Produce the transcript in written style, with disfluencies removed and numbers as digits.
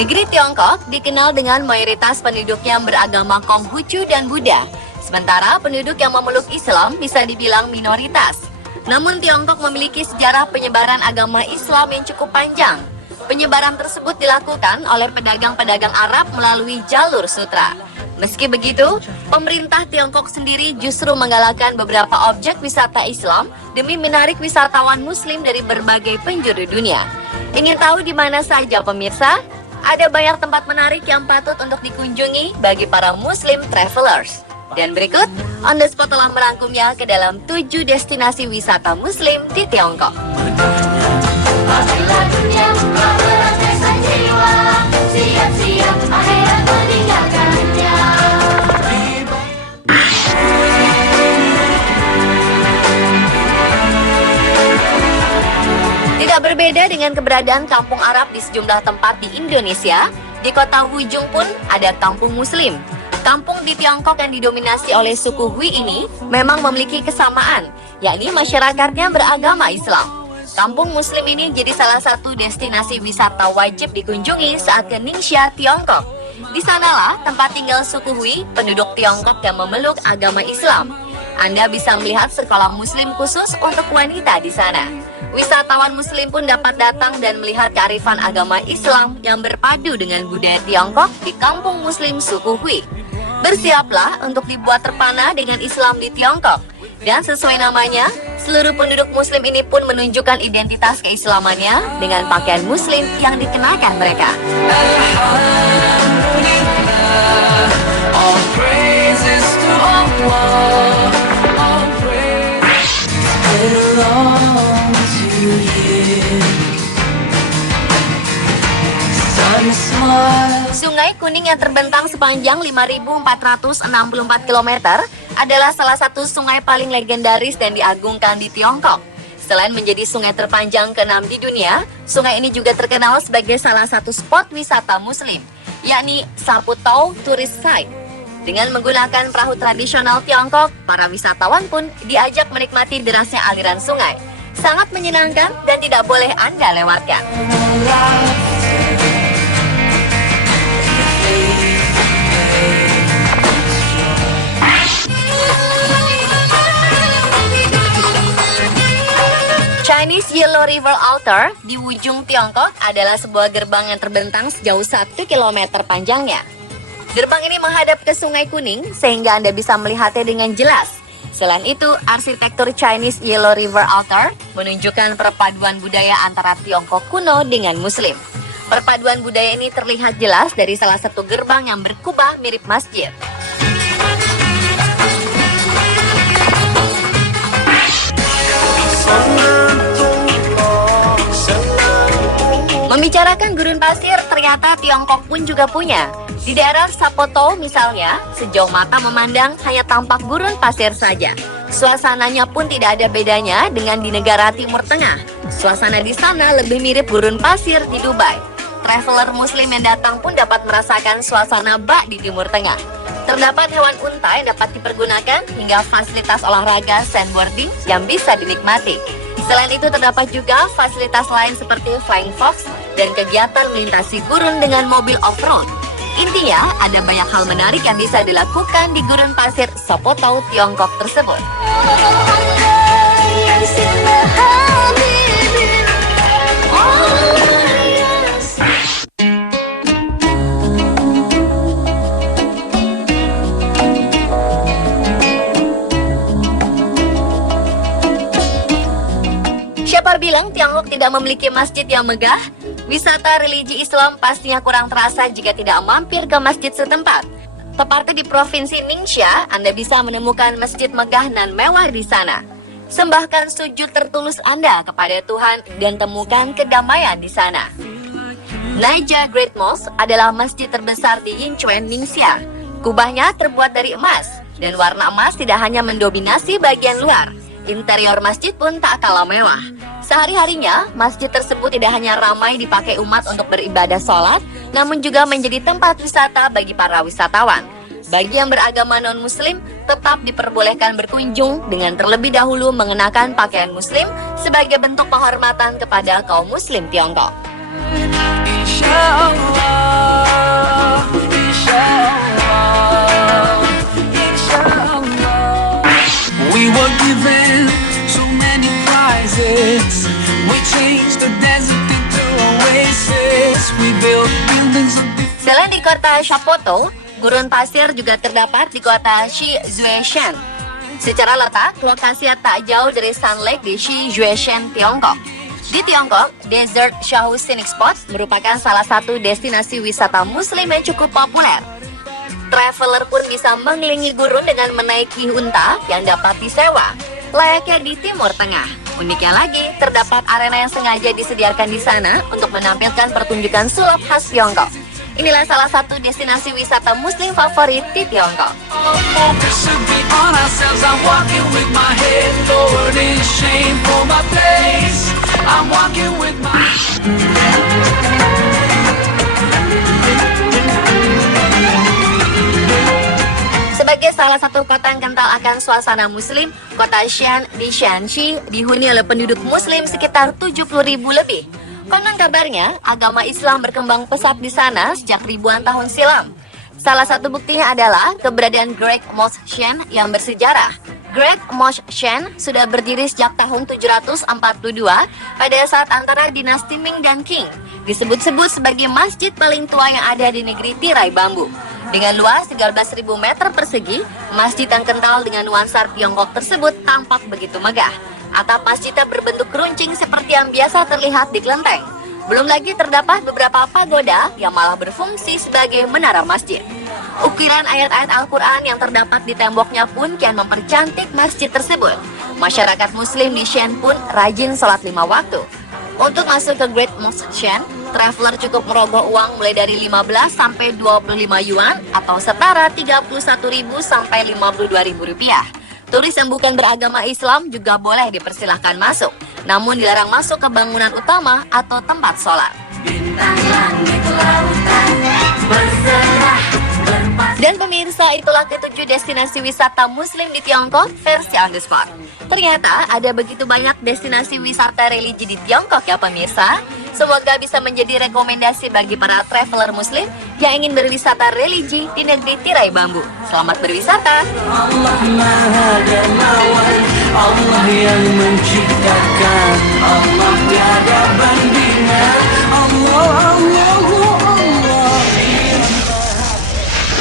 Negeri Tiongkok dikenal dengan mayoritas penduduknya beragama Konghucu dan Buddha. Sementara penduduk yang memeluk Islam bisa dibilang minoritas. Namun Tiongkok memiliki sejarah penyebaran agama Islam yang cukup panjang. Penyebaran tersebut dilakukan oleh pedagang-pedagang Arab melalui jalur sutra. Meski begitu, pemerintah Tiongkok sendiri justru menggalakkan beberapa objek wisata Islam demi menarik wisatawan Muslim dari berbagai penjuru dunia. Ingin tahu di mana saja pemirsa? Ada banyak tempat menarik yang patut untuk dikunjungi bagi para Muslim travelers. Dan berikut, On The Spot telah merangkumnya ke dalam 7 destinasi wisata Muslim di Tiongkok. Tidak berbeda dengan keberadaan kampung Arab di sejumlah tempat di Indonesia, di kota Hujung pun ada kampung Muslim. Kampung di Tiongkok yang didominasi oleh suku Hui ini memang memiliki kesamaan, yakni masyarakatnya beragama Islam. Kampung Muslim ini jadi salah satu destinasi wisata wajib dikunjungi saat ke Ningxia, Tiongkok. Di sanalah tempat tinggal suku Hui, penduduk Tiongkok yang memeluk agama Islam. Anda bisa melihat sekolah Muslim khusus untuk wanita di sana. Wisatawan Muslim pun dapat datang dan melihat kearifan agama Islam yang berpadu dengan budaya Tiongkok di kampung Muslim suku Hui. Bersiaplah untuk dibuat terpana dengan Islam di Tiongkok. Dan sesuai namanya, seluruh penduduk Muslim ini pun menunjukkan identitas keislamannya dengan pakaian Muslim yang dikenakan mereka. Sungai Kuning yang terbentang sepanjang 5.464 km adalah salah satu sungai paling legendaris dan diagungkan di Tiongkok. Selain menjadi sungai terpanjang ke-6 di dunia, sungai ini juga terkenal sebagai salah satu spot wisata Muslim, yakni Saputau Tourist Site. Dengan menggunakan perahu tradisional Tiongkok, para wisatawan pun diajak menikmati derasnya aliran sungai. Sangat menyenangkan dan tidak boleh Anda lewatkan. Chinese Yellow River Altar di Wujung, Tiongkok adalah sebuah gerbang yang terbentang sejauh 1 km panjangnya. Gerbang ini menghadap ke Sungai Kuning sehingga Anda bisa melihatnya dengan jelas. Selain itu, arsitektur Chinese Yellow River Altar menunjukkan perpaduan budaya antara Tiongkok kuno dengan Muslim. Perpaduan budaya ini terlihat jelas dari salah satu gerbang yang berkubah mirip masjid. Membicarakan gurun pasir, ternyata Tiongkok pun juga punya. Di daerah Saputau misalnya, sejauh mata memandang hanya tampak gurun pasir saja. Suasananya pun tidak ada bedanya dengan di negara Timur Tengah. Suasana di sana lebih mirip gurun pasir di Dubai. Traveler Muslim yang datang pun dapat merasakan suasana bak di Timur Tengah. Terdapat hewan unta yang dapat dipergunakan hingga fasilitas olahraga sandboarding yang bisa dinikmati. Selain itu terdapat juga fasilitas lain seperti flying fox dan kegiatan melintasi gurun dengan mobil off-road. Intinya, ada banyak hal menarik yang bisa dilakukan di gurun pasir Saputau, Tiongkok tersebut. Siapa bilang Tiongkok tidak memiliki masjid yang megah? Wisata religi Islam pastinya kurang terasa jika tidak mampir ke masjid setempat. Tepatnya di Provinsi Ningxia, Anda bisa menemukan masjid megah dan mewah di sana. Sembahkan sujud tertulus Anda kepada Tuhan dan temukan kedamaian di sana. Naija Great Mosque adalah masjid terbesar di Yinchuan, Ningxia. Kubahnya terbuat dari emas, dan warna emas tidak hanya mendominasi bagian luar. Interior masjid pun tak kalah mewah. Sehari-harinya, masjid tersebut tidak hanya ramai dipakai umat untuk beribadah sholat, namun juga menjadi tempat wisata bagi para wisatawan. Bagi yang beragama non-muslim, tetap diperbolehkan berkunjung dengan terlebih dahulu mengenakan pakaian muslim sebagai bentuk penghormatan kepada kaum muslim Tiongkok. Insya Allah. places. We changed the desert into oasis. We built buildings of Selain di kota Shapoto, gurun pasir juga terdapat di kota Shizueshan. Secara letak, lokasinya tak jauh dari Sun Lake di Shizueshan, Tiongkok. Di Tiongkok, Desert Shahu Scenic Spot merupakan salah satu destinasi wisata muslim yang cukup populer. Traveler pun bisa mengelilingi gurun dengan menaiki unta yang dapat disewa, layaknya di Timur Tengah. Uniknya lagi, terdapat arena yang sengaja disediakan di sana untuk menampilkan pertunjukan sulap khas Tiongkok. Inilah salah satu destinasi wisata muslim favorit di Tiongkok. focus should be on ourselves. I'm walking with my head lowered in shame for my place. I'm walking with my Sebagai salah satu kota yang kental akan suasana muslim, kota Xi'an di Shanxi dihuni oleh penduduk muslim sekitar 70.000 lebih. Konon kabarnya, agama Islam berkembang pesat di sana sejak ribuan tahun silam. Salah satu buktinya adalah keberadaan Great Mosque Xi'an yang bersejarah. Great Mosque Xi'an sudah berdiri sejak tahun 742 pada saat antara dinasti Ming dan Qing. Disebut-sebut sebagai masjid paling tua yang ada di negeri tirai bambu. Dengan luas 13.000 meter persegi, masjid yang kental dengan nuansa Tiongkok tersebut tampak begitu megah. Atap masjidnya berbentuk runcing seperti yang biasa terlihat di kelenteng. Belum lagi terdapat beberapa pagoda yang malah berfungsi sebagai menara masjid. Ukiran ayat-ayat Al-Quran yang terdapat di temboknya pun kian mempercantik masjid tersebut. Masyarakat muslim di Xi'an pun rajin sholat 5 waktu. Untuk masuk ke Great Mosque Xi'an, traveler cukup merogoh uang mulai dari 15 sampai 25 yuan atau setara 31.000 sampai 52.000 rupiah. Turis yang bukan beragama Islam juga boleh dipersilahkan masuk, namun dilarang masuk ke bangunan utama atau tempat sholat. bintang langit lautan berserah. Dan pemirsa, itulah ketujuh destinasi wisata muslim di Tiongkok versi on the spot. Ternyata ada begitu banyak destinasi wisata religi di Tiongkok ya pemirsa. Semoga bisa menjadi rekomendasi bagi para traveler muslim yang ingin berwisata religi di negeri tirai bambu. Selamat berwisata. Allah Maha Dermawan, Allah yang menciptakan, Allah tiada bandingan, Allah